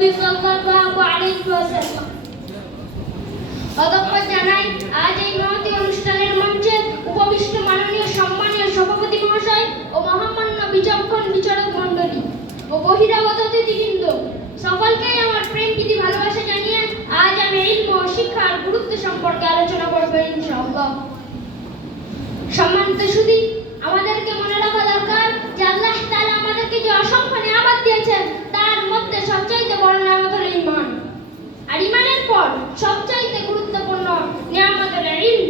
এই সকলকেই আমার প্রেম প্রীতি ভালোবাসা জানিয়ে আজ আমি ও শিক্ষার গুরুত্ব সম্পর্কে আলোচনা করব সম্মানিত সুদী, আমাদেরকে মনে রাখা দরকার যে আল্লাহ তাআলা আমাদেরকে যে অসংখ্য নিয়ামত দিয়েছেন তার মধ্যে সবচাইতে বড় নিয়ামত হলো ঈমান আর ঈমানের পর সবচাইতে গুরুত্বপূর্ণ নিয়ামত হলো ইলম,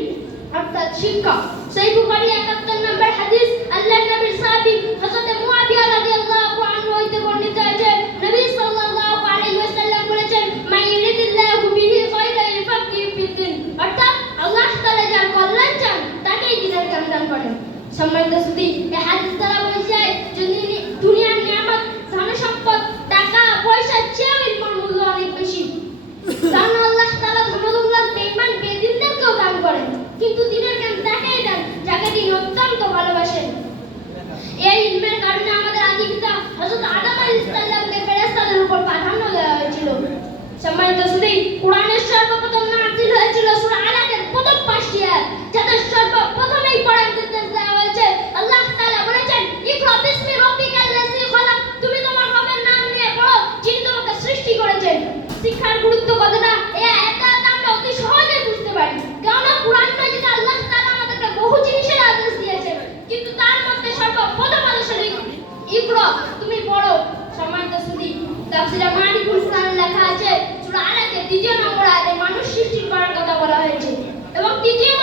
অর্থাৎ শিক্ষা। সেই বুখারী 71 নম্বর হাদিস, আল্লাহর নবীর সাহাবী হযরত মুআবিয়া রাদিয়াল্লাহু আনহু হইতে বর্ণিত আছে, নবী সাল্লাল্লাহু আলাইহি ওয়াসাল্লাম বলেছেন ইউরিদিল্লাহু বিহি খায়রান ইউফাক্কিহু ফিদ্দিন। অর্থাৎ আল্লাহ তাআলা যার কল্যাণ চান, তাকেই দিনের জ্ঞান দান করেন। সম্মানিত সুদী হযরত আদম আলাইহিস ফেরেশতাদের উপর প্রাধান্য হয়েছিল। সম্মানিত সুদী কোরআনের সর্বপ্রথম নাযিল হয়েছিল পড়ার দেওয়া হয়েছে। আল্লাহ বলেছেন, ইকরা বিসমি রাব্বিকাল খলাক। তুমি তোমার রবের নাম নিয়ে পড়ো, যিনি তোমাকে সৃষ্টি করেছেন। শিক্ষার গুরুত্ব কতটা? এই আয়াতটা বুঝতে পারি। কেননা কোরআন মাজিদে বহু জিনিসের আদেশ দিয়েছেন, কিন্তু তার মধ্যে সর্বপ্রথম আদেশ হলো ইকরা। তুমি পড়ো। সম্মানিত সুদী তাফসিরা মানি ইসলাম লেখা আছে, সূরা আলাকে দ্বিতীয় নম্বর আয়াতে মানুষ সৃষ্টি করার কথা বলা হয়েছে। এবং তৃতীয়